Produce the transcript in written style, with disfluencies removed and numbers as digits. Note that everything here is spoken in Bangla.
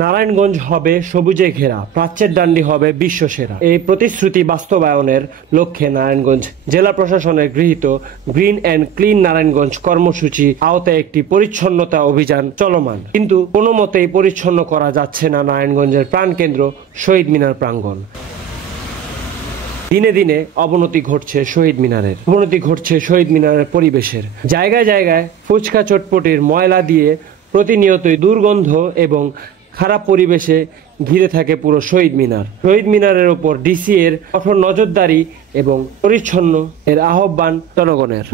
নারায়ণগঞ্জ হবে সবুজে ঘেরা, প্রাচ্যের ডান্ডি হবে বিশ্বসেরা। এই প্রতিশ্রুতি বাস্তবায়নের লক্ষ্যে নারায়ণগঞ্জ জেলা প্রশাসনের গৃহীত গ্রিন অ্যান্ড ক্লিন নারায়ণগঞ্জ কর্মসূচি আওতায় একটি পরিচ্ছন্নতা অভিযান চলমান। কিন্তু কোনো মতেই পরিচ্ছন্ন করা যাচ্ছে না নারায়ণগঞ্জের প্রাণকেন্দ্র শহীদ মিনার প্রাঙ্গণ। দিনে দিনে অবনতি ঘটছে শহীদ মিনারের পরিবেশের। জায়গায় জায়গায় ফুচকা চটপটির ময়লা দিয়ে প্রতিনিয়তই দুর্গন্ধ এবং খারাপ পরিবেশে ঘিরে থাকে পুরো শহীদ মিনারের ওপর ডিসি এর কঠোর নজরদারি এবং পরিচ্ছন্ন এর আহ্বান জনগণের।